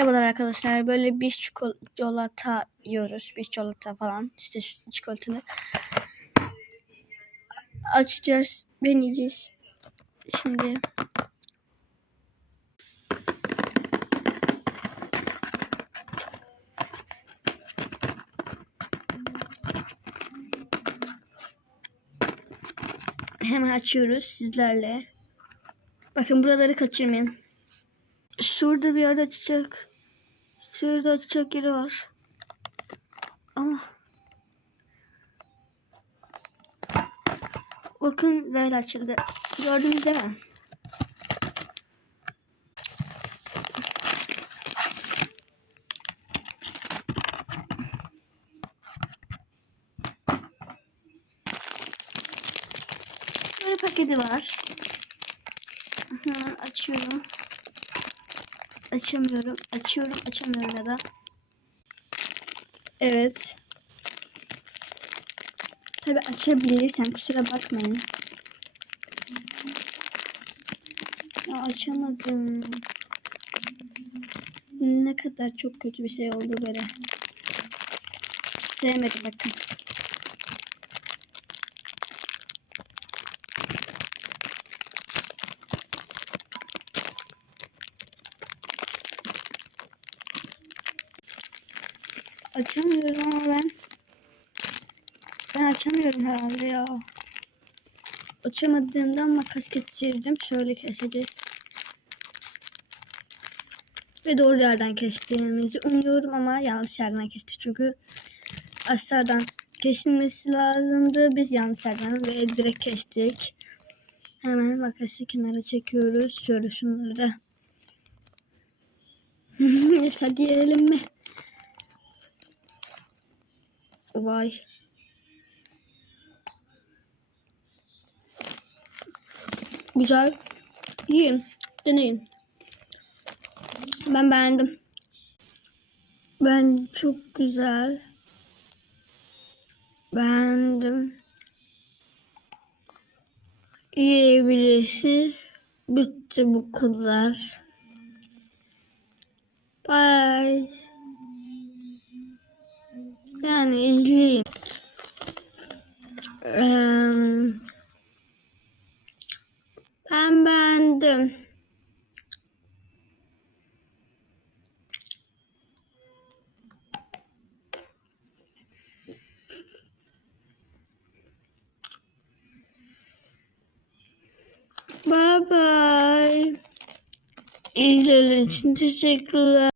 Merhabalar arkadaşlar. Böyle bir çikolata yiyoruz. Bir çikolata falan. İşte çikolatalı. Açacağız. Deneyeceğiz. Şimdi. Hemen açıyoruz sizlerle. Bakın buraları kaçırmayın. Şurada bir yerde açacak. Şurada açacak yeri var. Ama bakın böyle açıldı. Gördünüz değil mi? Böyle paketi var. Hemen açıyorum. Açamıyorum. Açıyorum. Açamıyorum ya da. Evet. Tabi açabilirsem kusura bakmayın. Ya açamadım. Ne kadar çok kötü bir şey oldu böyle. Sevmedim bakın. Açamıyorum ama ben. Ben açamıyorum herhalde ya. Açamadığımdan makas keseceğim. Şöyle keseceğiz. Ve doğru yerden kestiğimizi umuyorum ama yanlış yerden kesti. Çünkü aşağıdan kesilmesi lazımdı. Biz yanlış yerden ve direkt kestik. Hemen makası kenara çekiyoruz. Şöyle şunları. Neyse diyelim mi? Vay. Güzel. İyi. Deneyin. Ben beğendim. Ben çok güzel. Beğendim. Yiyebilirsiniz. Bitti bu kadar. Bye. Yani izleyin. Eee, ben beğendim. Bye bye. İzlediğiniz için teşekkürler.